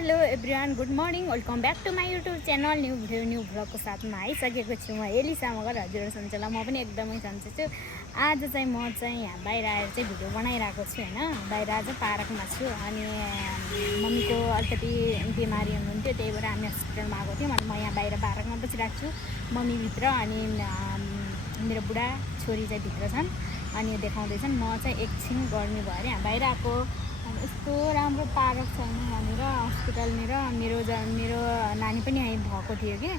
Hello everyone, good morning. Welcome back to my YouTube channel. New video new भ्लगको साथमा आइसकेको छु म एलिसा मगर। हजुरहरू सन्चला, म पनि एकदमै सन्चै छु। आज चाहिँ म यहाँ बाहिर आएर चाहिँ भिडियो बनाइरहेको छु होइन। बाहिर आज पार्कमा छु अनि मम्मीको अलिकति बिमारी हुनुहुन्थ्यो, त्यही भएर हामी हस्पिटलमा आएको थियौँ। अनि म यहाँ बाहिर पार्कमा बसिरहेको छु, मम्मीभित्र अनि मेरो बुढा छोरी चाहिँ भित्र छन् अनि देखाउँदैछन्। म चाहिँ एकछिन गर्मी भएर यहाँ बाहिर आएको। यस्तो राम्रो पार्क छैन यहाँनिर हस्पिटलनिर। मेरो नानी पनि यहीँ भएको थियो कि।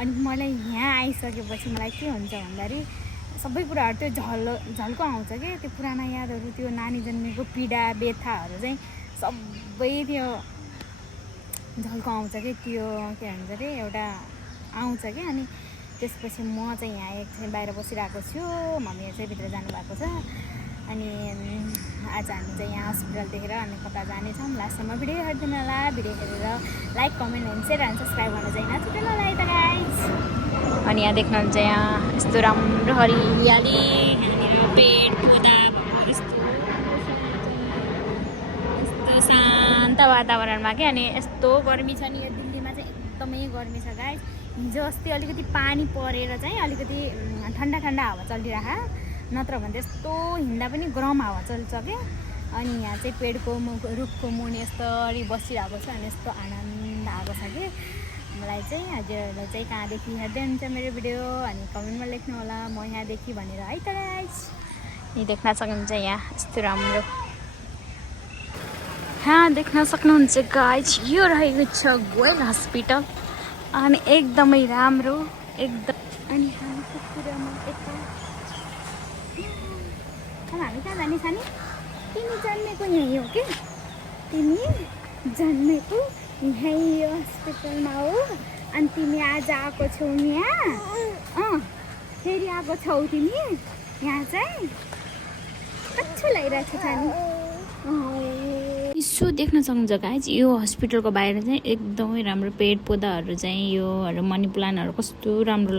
अनि मलाई यहाँ आइसकेपछि मलाई के हुन्छ भन्दाखेरि सबै कुराहरू त्यो झल्को आउँछ कि। त्यो पुराना यादहरू, त्यो नानी जन्मेको पीडा व्यथाहरू चाहिँ सबै त्यो झल्को आउँछ कि। त्यो के भन्छ अरे एउटा आउँछ कि। अनि त्यसपछि म चाहिँ यहाँ एकछिन बाहिर बसिरहेको छु, मम्मी चाहिँ भित्र जानुभएको छ। अनि आज हामी चाहिँ यहाँ हस्पिटल देखेर अनि कता जानेछौँ। लास्टसम्म भिडियो हेरिदिनु होला। भिडियो हेरेर like, comment and share and subscribe गर्न चाहिँ नछुट्नु होला है त गाइज। अनि यहाँ देख्नुहुन्छ यहाँ यस्तो राम्रो हरियाली, यहाँनिर पेड पौधा यस्तो शान्त वातावरणमा के। अनि यस्तो गर्मी छ नि, यो दिल्लीमा चाहिँ एकदमै गर्मी छ गाइज। हिजो अस्ति अलिकति पानी परेर चाहिँ अलिकति ठन्डा ठन्डा हावा चलिरहेको, नत्र भने त्यस्तो हिँड्दा पनि गरम हावा चल्छ क्या। अनि यहाँ चाहिँ पेडको रुखको मुनि यस्तरी बसिरहेको छ अनि यस्तो आनन्द आएको छ कि मलाई चाहिँ। हजुरहरूलाई चाहिँ कहाँदेखि हेर्दै हुन्छ मेरो भिडियो अनि कमेन्टमा लेख्नु होला म यहाँदेखि भनेर है त गाइज। यी देख्न सक्नुहुन्छ यहाँ यस्तो राम्रो, यहाँ देख्न सक्नुहुन्छ गाइज। यो रहेको छ गोयल हस्पिटल अनि एकदमै राम्रो एकदम। अनि हामी कुरामा यता हामी कहाँ जाने छ नि? तिमी जन्मेको यहीँ हो कि? तिमी जन्मेको यहीँ यो हस्पिटलमा हो अनि तिमी आज आएको छौ यहाँ? फेरि आएको छौ तिमी यहाँ चाहिँ? कच्छु लागिरहेको छ नि? यसो देख्न सक्नुहुन्छ गाइज, यो हस्पिटलको बाहिर चाहिँ एकदमै राम्रो पेड पौधाहरू चाहिँ योहरू मनी प्लान्टहरू कस्तो राम्रो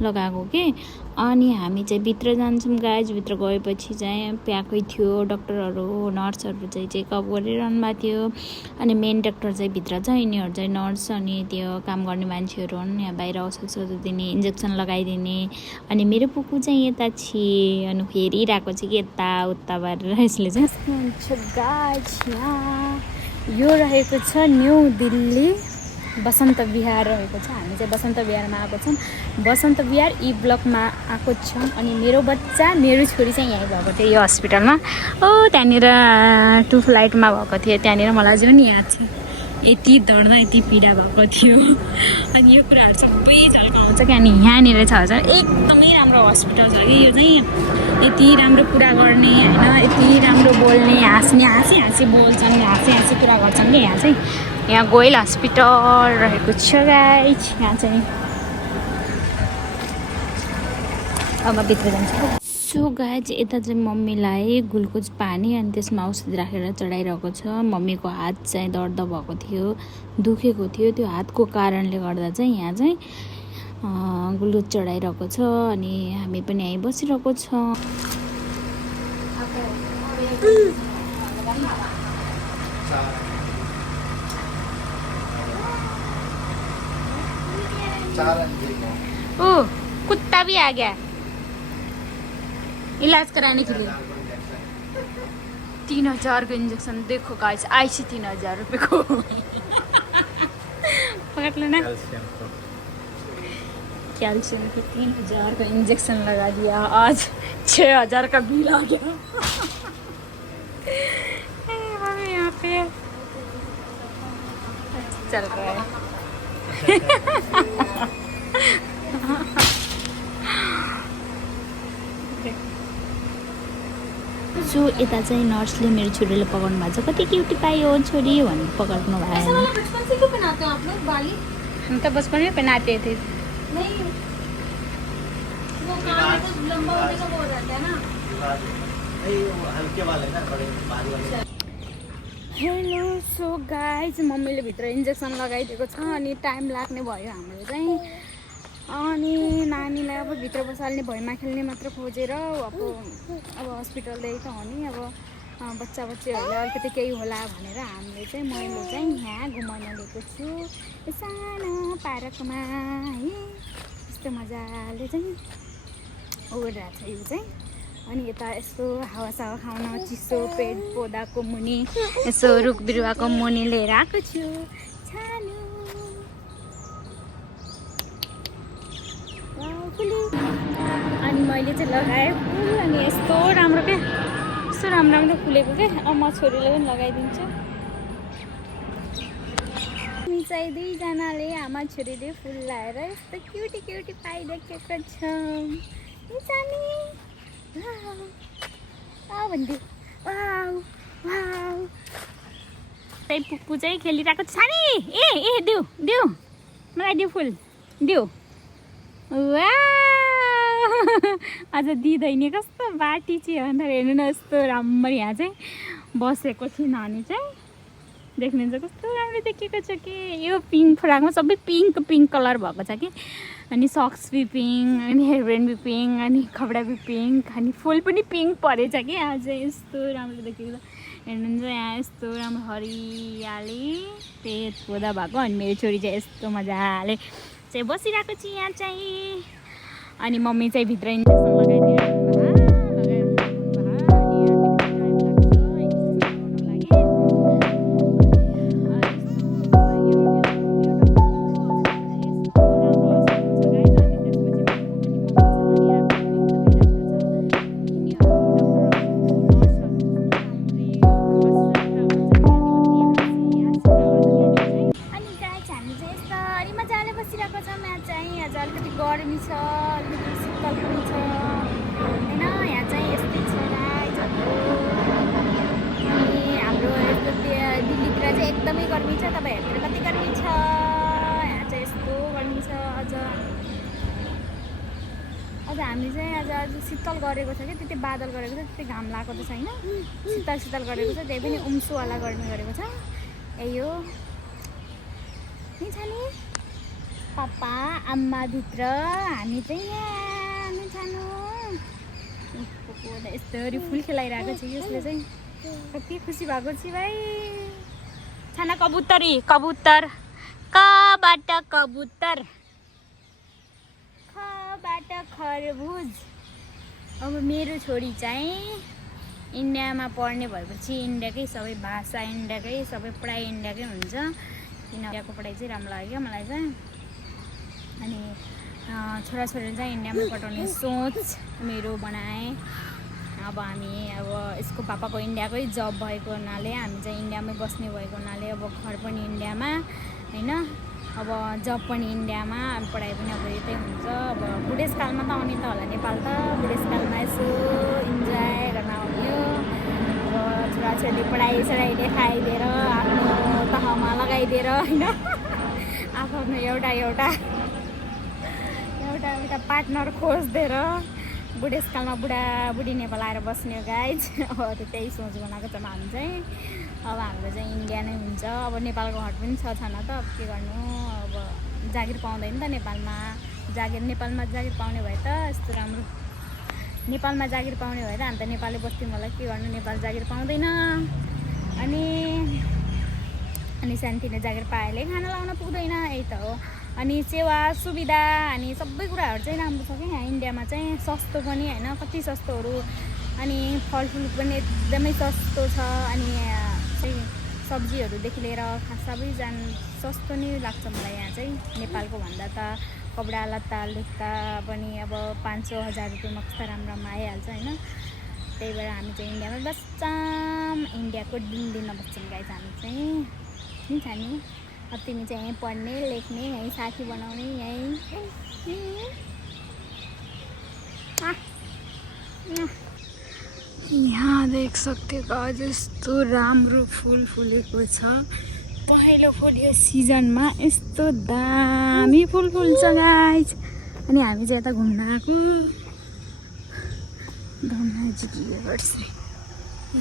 लगाएको के। अनि हामी चाहिँ भित्र जान्छौँ गाइज। भित्र गएपछि चाहिँ प्याकै थियो, डक्टरहरू नर्सहरू चाहिँ चेकअप गरिरहनु भएको थियो। अनि मेन डक्टर चाहिँ भित्र छ, यिनीहरू चाहिँ नर्स अनि त्यो काम गर्ने मान्छेहरू हुन्। यहाँ बाहिर औषध दिने, इन्जेक्सन लगाइदिने। अनि मेरो पुपू चाहिँ यता अनि हेरिरहेको छ कि यताउता गरेर। यसले चाहिँ गाइज यहाँ यो रहेको छ न्यू दिल्ली बसन्त विहार रहेको छ। हामी चाहिँ बसन्त विहारमा आएको छौँ, बसन्त विहार ई ब्लकमा आएको छौँ। अनि मेरो बच्चा, मेरो छोरी चाहिँ यहीँ भएको थियो यो हस्पिटलमा। त्यहाँनिर 2 फ्लाइटमा भएको थियो, त्यहाँनिर मलाई अझै पनि याद छ। यति दर्द यति पीडा भएको थियो। अनि यो कुराहरू सबै झल्का आउँछ कि। अनि यहाँनिर छ एकदमै राम्रो हस्पिटल छ कि यो चाहिँ। यति राम्रो कुरा गर्ने होइन, यति राम्रो बोल्ने, हाँसी बोल्छन्, हाँसी कुरा गर्छन् कि यहाँ चाहिँ। यहाँ गोयल हस्पिटल रहेको छ गाइज। यहाँ चाहिँ अब भित्र जान्छ। सो गाइज यता चाहिँ मम्मीलाई ग्लुकोज पानी अनि त्यसमा औषधि राखेर चढाइरहेको छ। मम्मीको हात चाहिँ दर्द भएको थियो, दुखेको थियो। त्यो हातको कारणले गर्दा चाहिँ यहाँ चाहिँ ग्लुकोज चढाइरहेको छ। अनि हामी पनि यहीँ बसिरहेको छौँ। कुत्ता भी आ गया इलाज कराने के लिए। 3000 का इंजेक्शन देखो गाइस, आईसी 3000 रुपये को। पकड़ लो ना, कैल्शियम के 3000 का इंजेक्शन लगा दिया। आज 6000 का बिल आ गया। हमें यहाँ पे चल रहा है। सो यता चाहिँ नर्सले मेरो छोरीले पकाउनु भएको छ। कति क्युटी पायो छोरी भनेर पकाउनु भयो। हम तो बचपन में पहनाते थे। हेलो सो गाइज, मम्मीले भित्र इन्जेक्सन लगाइदिएको छ अनि टाइम लाग्ने भयो हाम्रो चाहिँ। अनि नानीलाई अब भित्र बसाल्ने भैमा खेल्ने मात्र खोजेर अब हस्पिटल ल्याएको हो नि। अब बच्चाहरूलाई अलिकति केही होला भनेर हामीले चाहिँ मैले चाहिँ यहाँ घुमाउन लिएको छु सानो पार्कमा है। यस्तो मजाले चाहिँ ओडिरहेको छ यो चाहिँ। अनि यता यस्तो हावासावा खाउन चिसो पेड पौधाको मुनि यसो रुख बिरुवाको मुनि लिएर आएको छु सानो। अनि मैले चाहिँ लगाएँ फुल अनि यस्तो राम्रो क्या यस्तो राम्रो फुलेको क्या। अब म छोरीलाई पनि लगाइदिन्छु। हामी चाहिँ दुईजनाले आमा छोरीले फुल लाएर यस्तो क्युटी क्युटी पाइराखेको छौँ। त्यही पुप्पु चाहिँ खेलिरहेको छ नि। ए देऊ देऊ मलाई देऊ फुल देऊ। वा अझ दिँदैन कस्तो बाटी चाहिँ अन्त हेर्नु न यस्तो राम्ररी यहाँ चाहिँ बसेको छु नानी चाहिँ देख्नुहुन्छ कस्तो राम्रो देखिएको छ कि। यो पिङ्क फ्रकमा सबै पिङ्क कलर भएको छ कि। अनि सक्स भी पिङ्क अनि हेयरब्यान्ड भी पिङ्क अनि कपडा भी पिङ्क अनि फुल पनि पिङ्क परेछ कि। आज यस्तो राम्रो देखिएको छ हेर्नुहुन्छ यहाँ यस्तो राम्रो हरियाली पेड पौधा भएको। अनि मेरो छोरी चाहिँ यस्तो मजाले चाहिँ बसिरहेको छु यहाँ चाहिँ। अनि मम्मी चाहिँ भित्र इन्जेक्सन लगाइदिइरहेको गर्मी छ अलिकति शीतल पनि छ होइन। यहाँ चाहिँ यस्तै छ गाइजहरू। अनि हाम्रो यस्तो दिल्लीतिर चाहिँ एकदमै गर्मी छ। तपाईँहरूतिर कति गर्मी छ? यहाँ चाहिँ यस्तो गर्मी छ। अझ हामी चाहिँ आज शीतल गरेको छ कि त्यति बादल गरेको छ त्यति घाम लागेको त छैन। शीतल गरेको छ त्यही पनि उम्सुवाला गर्मी गरेको छ। यही हो नि छ नि पापा आम्मा भित्र हामी चाहिँ यहाँ छानो यस्तोरी फुल खेलाइरहेको छ। यसले चाहिँ कति खुसी भएको छु भाइ। छाना कबुतरी कबुतर कबाट कबुतर खबाट खरबुज। अब मेरो छोरी चाहिँ इन्डियामा पढ्ने भएपछि इन्डियाकै सबै भाषा इन्डियाकै सबै पढाइ इन्डियाकै हुन्छ। किन इन्डियाको पढाइ चाहिँ राम्रो लाग्यो क्या मलाई चाहिँ। अनि छोराछोरीले चाहिँ इन्डियामा पठाउने सोच मेरो बनाएँ। अब हामी अब यसको पापाको इन्डियाकै जब भएको हुनाले हामी चाहिँ इन्डियामै बस्ने भएको हुनाले अब घर पनि इन्डियामा होइन। अब जब पनि इन्डियामा पढाइ पनि अब यतै हुन्छ। अब बुढेसकालमा त आउने त होला नेपाल त। बुढेसकालमा यसो इन्जोय गर्न आउने। अब छोराछोरीले पढाइ लेखाइदिएर आफ्नो तहमा लगाइदिएर होइन आफ्नो एउटा पार्टनर खोजिदिएर बुढेसकालमा बुढी नेपाल आएर बस्ने गाइज। अब त्यही सोच बनाएको छौँ हामी चाहिँ। अब हाम्रो चाहिँ इन्डिया नै हुन्छ। अब नेपालको घर पनि छ छैन त अब के गर्नु। अब जागिर पाउँदैन त नेपालमा। नेपालमा जागिर पाउने भए त यस्तो राम्रो। नेपालमा जागिर पाउने भए त हामी त नेपाली बस्थ्यौँ होला के गर्नु। नेपाल जागिर पाउँदैन। अनि शान्तिले जागिर पाएले खाना लाउन पुग्दैन यही त हो। अनि सेवा सुविधा अनि सबै कुराहरू चाहिँ राम्रो छ क्या यहाँ इन्डियामा चाहिँ। सस्तो पनि होइन कति सस्तोहरू। अनि फलफुल पनि एकदमै सस्तो छ। अनि सब्जीहरूदेखि लिएर सबैजना सस्तो नै लाग्छ मलाई यहाँ चाहिँ नेपालको भन्दा त। कपडा लत्ता पनि अब 500-1000 रुपियाँमा कस्तो राम्रो आइहाल्छ होइन। त्यही भएर हामी चाहिँ इन्डियामा बस्छौँ। इन्डियाको दिनमा बस्छौँ गाइज हामी चाहिँ नि छ नि। अब तिमी चाहिँ यहीँ पढ्ने लेख्ने यहीँ साथी बनाउने यहीँ। यहाँ देख सकते गाइज यस्तो राम्रो फुल फुलेको छ। पहेँलो फुल यो सिजनमा यस्तो दामी फुल फुल्छ गाइज। अनि हामी चाहिँ यता घुम्न आएको।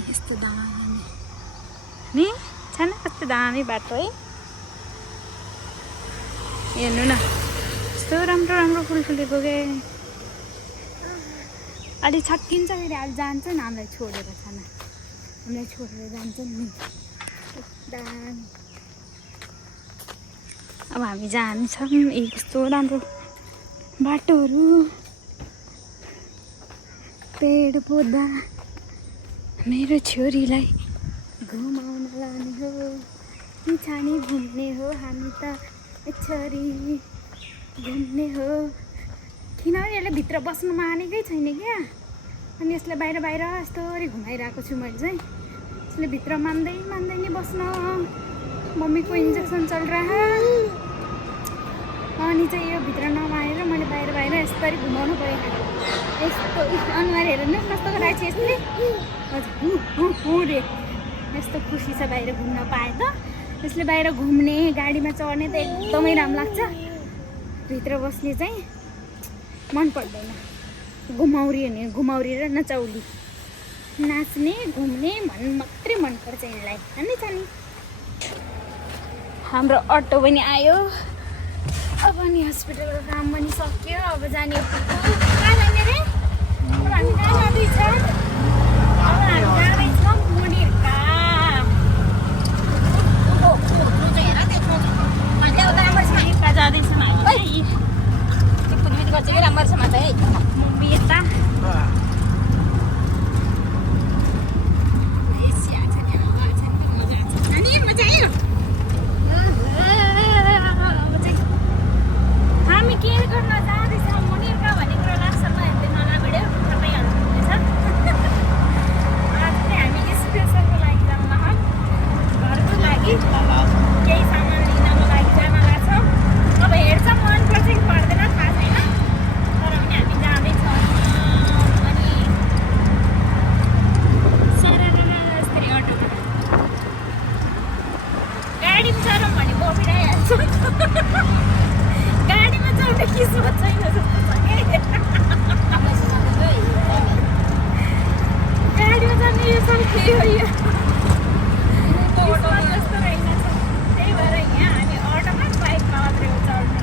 यस्तो दामी नि छ न कस्तो दामी बाटो है। हेर्नु न यस्तो राम्रो फुल फुलेको के। अलि छक्किन्छ फेरि अहिले जान्छ नि हामीलाई छोडेर छैन। हामीलाई छोडेर जान्छन् नि। अब हामी जान्छौँ। कस्तो राम्रो बाटोहरू, पेड पौधा। मेरो छोरीलाई घुमाउन लाने हो, छानी घुम्ने हो, हामी त छोरी घुम्ने हो। किनभने यसले भित्र बस्नु मानेकै छैन क्या, अनि यसलाई बाहिर बाहिर यस्तोरी घुमाइरहेको छु मैले चाहिँ। यसले भित्र मान्दै नै बस्न। मम्मीको इन्जेक्सन चलिरहा, अनि चाहिँ यो भित्र नमानेर मैले बाहिर बाहिर यस्तरी घुमाउनु पऱ्यो। यस्तो अनुहार हेर्नु कस्तो गराएको छ यसले। हजुर रे, यस्तो खुसी छ बाहिर घुम्न पाए त। यसले बाहिर घुम्ने, गाडीमा चढ्ने त एकदमै राम्रो लाग्छ। भित्र बस्ने चाहिँ मन पर्दैन। घुमाउरी हुने, घुमाउरी र नचौली, नाच्ने घुम्ने मात्रै मनपर्छ यिनलाई। अनि छ नि हाम्रो अटो पनि आयो। अब नि हस्पिटलको काम पनि सक्यो। अब जाने कहाँ जाने रे? अब हामी कहाँ जाँदैछ? अब हामी जाँदैछौँ मुनिरका। जाँदैछौँ हामी। मुम्बई यता हामी के गर्न जाँदैछौँ मुनिरका भन्ने कुरा लास्टसम्म हेर्दै नलाभिडियो तपाईँहरूकोछ। आज चाहिँ हामी स्पेसलको लागि जाउँ न, घरको लागि केही सामान लिनको लागि जान लाग्छौँ। अब हेर्छौँ मन पर्छ कि पर्दैन थाहा छैन, तर पनि हामी जाँदैछौँ। अनि सारा यस्तरी अटोमा गाडीमा चढौँ भने बोबिराइहाल्छौँ। गाडीमा चढ्ने किस्मत छैन जस्तो छ कि। गाडीमा चढ्ने यो सब के हो यो किस्मत जस्तो रहेछ। त्यही भएर यहाँ हामी अटोमा बाइकमा मात्रै हो चढ्ने।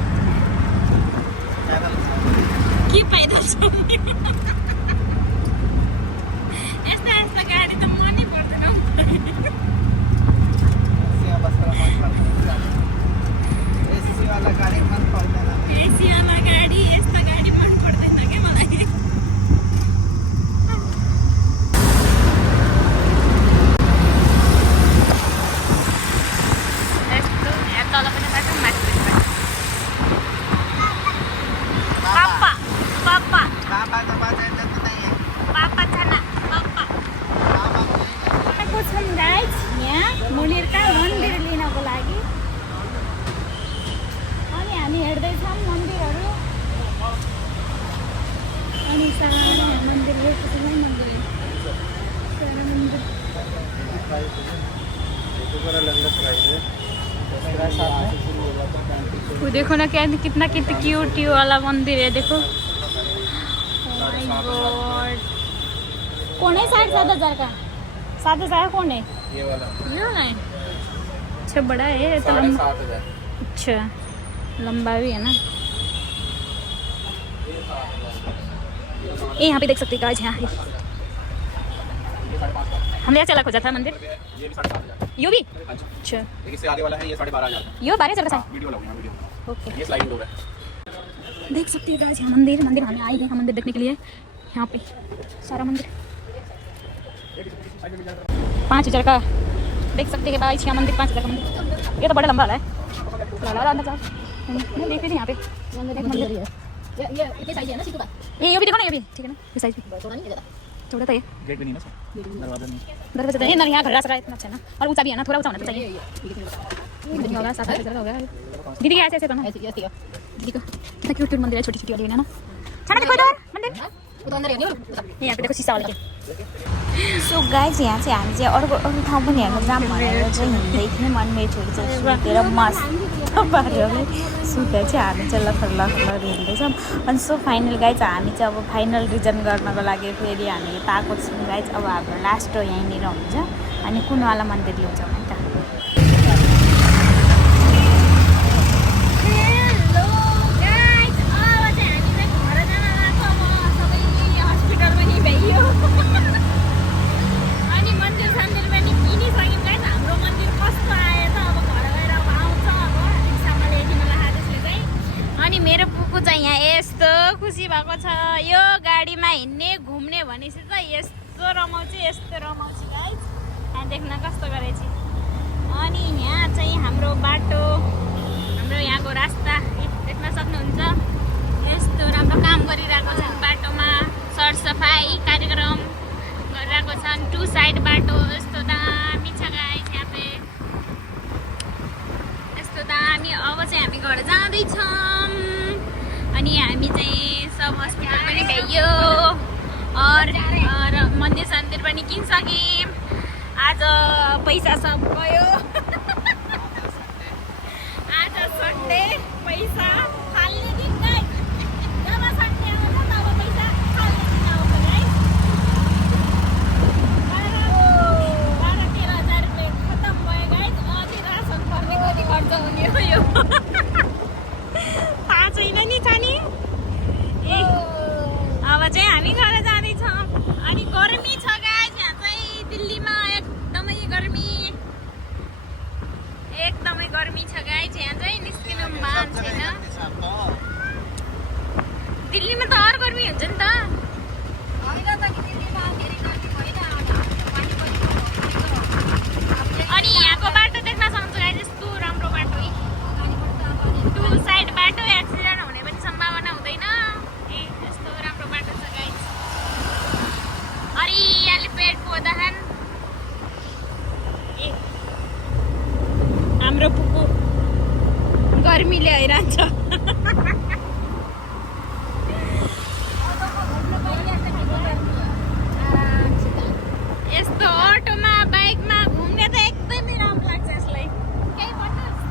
के फाइदा छ? यस्ता गाडी त मनै पर्दैन हौ। एसीवाला गाडी, यस्ता गाडी मन पर्दैन क्या मलाई। यस्तो यहाँ तल पनि बाटो, माथि पनि बाटो। पापा पापा पापा छाना पापा आएको छौँ गाइस यहाँ मुनिरका मन्दिर लिनको लागि। अनि हामी हेर्दैछौँ मन्दिरहरू। अनि सारा मन्दिर हो, कसैलाई मन्दिर हो, सारा मन्दिर। वो देखो ना क्या कितना क्यूट वाला मंदिर है। देखो माय गॉड। कौन है 7,000 का? 7,000 कौन है? ये वाला है। अच्छा बड़ा है तो लंबा। अच्छा लंबा भी है ना। ये यहाँ पे देख सकते हैं गाइस, यहाँ हमने यहाँ चला खोजा था मंदिर। यो भी अच्छा, इससे आगे वाला है ये 12,500 का। यो 12,000 का वीडियो लगाऊंगा वीडियो। ओके ये स्लाइडिंग डोर है, देख सकते हैं गाइस यहाँ मंदिर हमें आए हैं मंदिर देखने के लिए। यहाँ पे सारा मंदिर 5,000 का देख सकते हैं गाइस। यहाँ मंदिर 5,000 का मंदिर। ये तो बड़ा लंबा वाला है। अंदर जाओ, मैं देख रही थी यहाँ पे मंदिर। ये कितने साइज है ना सीटों का? ये भी देखो ना, ये भी ठीक है ना, ये साइज भी थोड़ा था। ये गेट भी नहीं ना, दरवाजा तो है ना, यहाँ घर रहा इतना अच्छा ना, और ऊंचा भी है ना, थोड़ा ऊंचा होना चाहिए। नहीं होगा 7,000 का हो गया। दीदी ऐसे ऐसे करना, दीदी का कितना क्यूट मंदिर है, छोटी छोटी वाली है ना। छाना देखो इधर मंदिर, यहाँ पे देखो शीशा वाला। सो गाइज यहाँ चाहिँ हामी चाहिँ अर्को ठाउँ पनि हेर्नु जाऊँ भनेर चाहिँ हिँड्दै थियौँ। अनि मेरो छोरी चाहिँ सुतेर मस्त पारेर सुतेर चाहिँ हामी चाहिँ लखर हिँड्दैछौँ। अनि सो फाइनल गाइज हामी चाहिँ अब फाइनल रिजन गर्नको लागि फेरि हामी पाएको छौँ गाइज। अब हाम्रो लास्ट यहीँनिर हुन्छ। अनि कुनवाला मन्दिर ल्याउँछौँ है त। अनि मन्दिर सामने खुसी भएको छ यो गाडीमा हिँड्ने घुम्ने भनेपछि त यस्तो रमाउँछु गाइस यहाँ देख्न कस्तो गरेछ अनि यहाँ चाहिँ हाम्रो बाटो हाम्रो यहाँको रास्ता देख्न सक्नुहुन्छ यस्तो राम्रो काम गरिरहेको छन् बाटोमा सरसफाइ कार्यक्रम गरिरहेको छन् 2 साइड बाटो यस्तो दामी छ गाइस यहाँ पे यस्तो दामी अब चाहिँ हामी घर जाँदैछौँ अनि हामी चाहिँ सब हस्पिटल पनि भ्याइयो और मन्दिर सन्दिर पनि किनिसक्यौँ आज पैसा सब गयो आज सन्डे पैसा फाल्ने दिन गाइस जब सन्डे आउँछ तब पैसा फाल्ने दिन आउँछ गाइस 12-13,000 रुपियाँ खतम भयो गाइस अनि रासन पर्ने कति खर्च हुने हो यो थाहा छैन नि छ नि ए अब चाहिँ हामी घर जाँदैछौँ अनि गर्मी छ गाइस यहाँ चाहिँ दिल्लीमा एकदमै गर्मी छ गाइस यहाँ चाहिँ निस्किनु मान छैन दिल्लीमा त अरू गर्मी हुन्छ नि त अनि यहाँको बाटो देख्न सक्नुहुन्छ गाइस यस्तो राम्रो बाटो 2 साइड बाटो एक्सिडेन्ट हुने पनि सम्भावना हुँदैन ए यस्तो राम्रो बाटो छ गाइस हरियाली पेड पौधाहन ए हाम्रो पुकु गर्मीले हैरान्छ यस्तो अटोमा बाइकमा घुम्ने त एकदमै राम्रो लाग्छ यसलाई केही भन्नुहोस्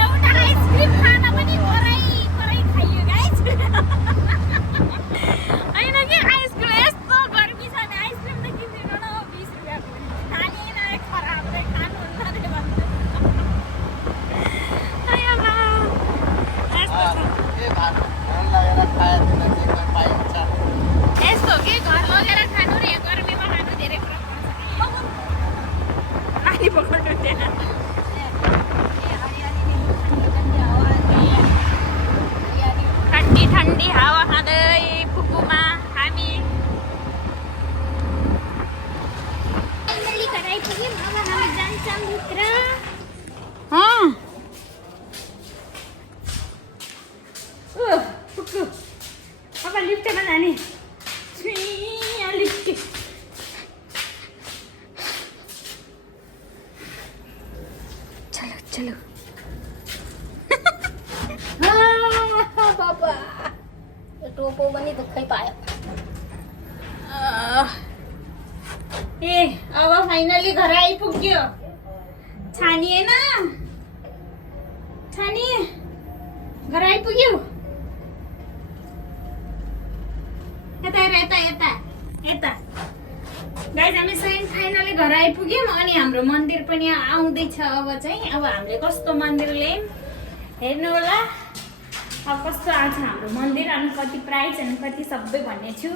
एउटा आइसक्रिम खान पनि कराई खाइयो गाइस होइन कि आइसक्रिम यस्तो गर्मी छ भने आइसक्रिम त किन्दिनँ न 20 रुपियाँको खाने खराब रे खानु हुन्न रे भन्छ यस्तो के घर लगेर खानु रे गर्मीमा खानु धेरै फरक पर्छ नानी पकाउनु त्यहाँ ठन्डी हावा खाँदै पुकुमा हामी फाइनली घर आइपुग्यौँ अब हामी जान्छौँ भित्र पुक्कु अब लिफ्टमा जाने लिफ्ट चलो बाबा टोपो पनि दुःखै पायो ए अब फाइनली घर आइपुग्यो छानिएन छानी घर आइपुग्यो यता गाइस हामी चाहिँ फाइनली घर आइपुग्यौँ अनि हाम्रो मन्दिर पनि आउँदैछ अब चाहिँ अब हामीले कस्तो मन्दिर ल्यायौँ हेर्नु होला अब कस्तो आउँछ हाम्रो मन्दिर अनि कति प्राइस अनि कति सबै भन्ने छु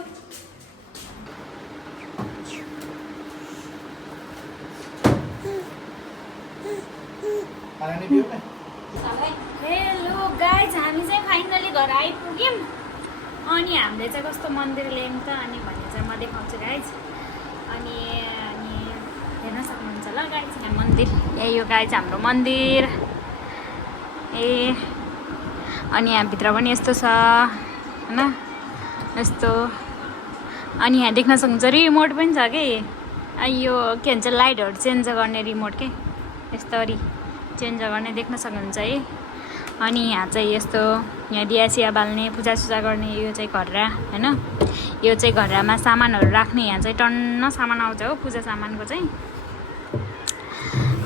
हेलो गाइस हामी चाहिँ फाइनली घर आइपुग्यौँ अनि हामीले चाहिँ कस्तो मन्दिर ल्यायौँ त अनि भन्ने चाहिँ म देखाउँछु गाइस अनि हेर्न सक्नुहुन्छ ल गाइस यहाँ मन्दिर यही हो गाइस हाम्रो मन्दिर ए अनि यहाँभित्र पनि यस्तो छ होइन यस्तो अनि यहाँ देख्न सक्नुहुन्छ रिमोट पनि छ कि यो के भन्छ लाइटहरू चेन्ज गर्ने रिमोट के यस्तरी चेन्ज गर्ने देख्न सक्नुहुन्छ है अनि यहाँ चाहिँ यस्तो यहाँ दियासिया बाल्ने पूजासुजा गर्ने यो चाहिँ घर्रा होइन यो चाहिँ घर्रामा सामानहरू राख्ने यहाँ चाहिँ टन्न सामान आउँछ हो पूजा सामानको चाहिँ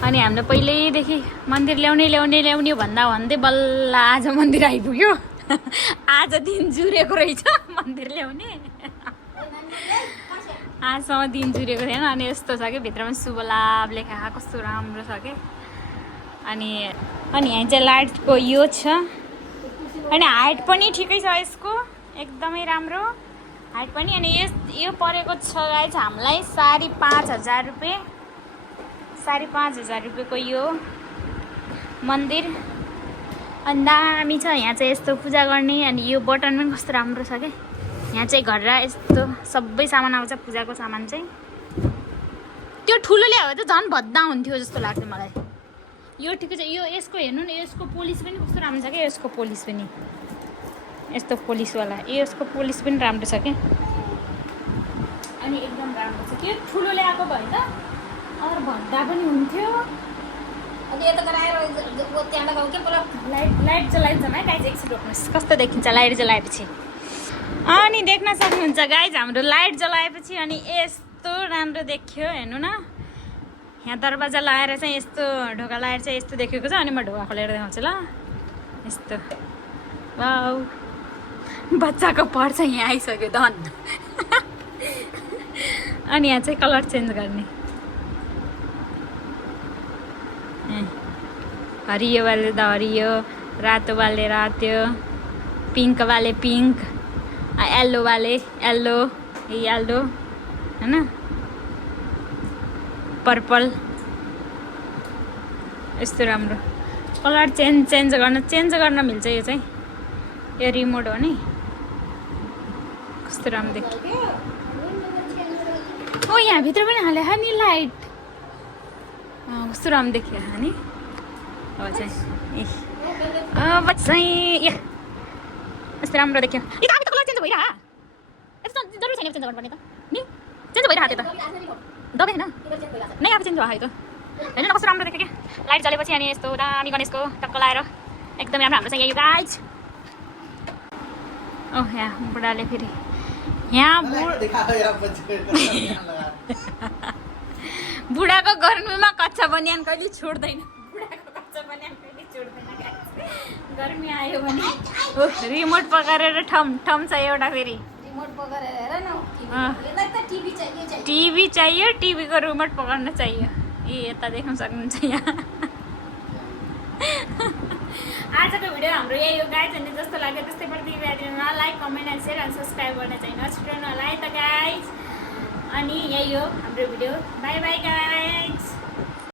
अनि हामीले पहिल्यैदेखि मन्दिर ल्याउने भन्दा भन्दै बल्ल आज मन्दिर आइपुग्यो आज दिन जुरेको रहेछ मन्दिर ल्याउने आजसम्म दिन जुरेको थिएन अनि यस्तो छ कि भित्रमा शुभ लाभ लेखा कस्तो राम्रो छ कि अनि यहाँ चाहिँ लाइटको यो छ अनि हाइट पनि ठिकै छ यसको एकदमै राम्रो हाइट पनि। अनि यो परेको छ गाइज हामीलाई 5,500 रुपियाँ। 5,500 रुपियाँको यो मन्दिर अनि दामी छ। यहाँ चाहिँ यस्तो पूजा गर्ने। अनि यो बटन पनि कस्तो राम्रो छ क्या। यहाँ चाहिँ घर यस्तो सबै सामान आउँछ पूजाको सामान चाहिँ। त्यो ठुलो ल्यायो त झन् भद्दा हुन्थ्यो जस्तो लाग्छ मलाई। यो ठिकै छ। यो यसको हेर्नु न, यसको पोलिस पनि कस्तो राम्रो छ क्या। यसको पोलिस पनि यस्तो पोलिसवाला, यसको पोलिस पनि राम्रो छ क्या। अनि एकदम राम्रो छ। त्यो ठुलो ल्याएको भयो त अरू भद्दा पनि हुन्थ्यो। अनि यता गराएर त्यहाँबाट गयो क्या पुरा लाइट जलाइन्छ है गाइज। एकछिन रोक्नुहोस्, कस्तो देखिन्छ लाइट जलाएपछि। अनि देख्न सक्नुहुन्छ गाइज हाम्रो लाइट जलाएपछि अनि यस्तो राम्रो देखियो। हेर्नु न, यहाँ दरवाजा लगाएर चाहिँ यस्तो ढोका लगाएर चाहिँ यस्तो देखेको छ। अनि म ढोका खोलेर देखाउँछु ल। यस्तो वाउ, बच्चाको पर्छ यहाँ आइसक्यो धन। अनि यहाँ चाहिँ कलर चेन्ज गर्ने। हरियो वाले त हरियो, रातो वाले रातो, पिङ्क वाले पिङ्क, येल्लो वाले येल्लो, येल्लो होइन, पर्पल। यस्तो राम्रो कलर चेन्ज गर्न मिल्छ। यो चाहिँ यो रिमोट हो नि। कस्तो राम्रो देखियो। ओ यहाँभित्र पनि हाले नि लाइट। कस्तो राम्रो देखियो नि। अब चाहिँ यस्तो राम्रो देखियो। यो त अब त कलर चेन्ज भइरह। यस्तो जरुरी छैन चेन्ज गर्नुपर्ने त नि। चेन्ज भइरहेको थियो त दबाई होइन नै अब चेन्ज भयो त। हेर्नु न कस्तो राम्रो देख्यो क्या लाइट जलेपछि। अनि यस्तो दामी गणेशको टक्क लाएर एकदम राम्रो छ यो गाइज। ओह यहाँ बुढाले फेरि यहाँ बुढाको गर्मीमा कच्चा बनियान कहिले छोड्दैन। बुढाको कच्चा बनियान कहिले छोड्दैन। गर्मी आयो भने रिमोट पकाएर ठम छ एउटा फेरि। रिमोट पकाएर हेर न, टिभी चाहियो। टिभीको रिमोट पकाउन चाहियो। यता देख्न सक्नुहुन्छ यहाँ। आजको भिडियो हाम्रो यही हो गाइज। अनि जस्तो लाग्यो त्यस्तै प्रतिक्रिया दिनु न। Like comment and share and subscribe गर्न चाहिँ नछुटाउनु होला है त गाइज। अनि यही हो हाम्रो भिडियो। By by guys.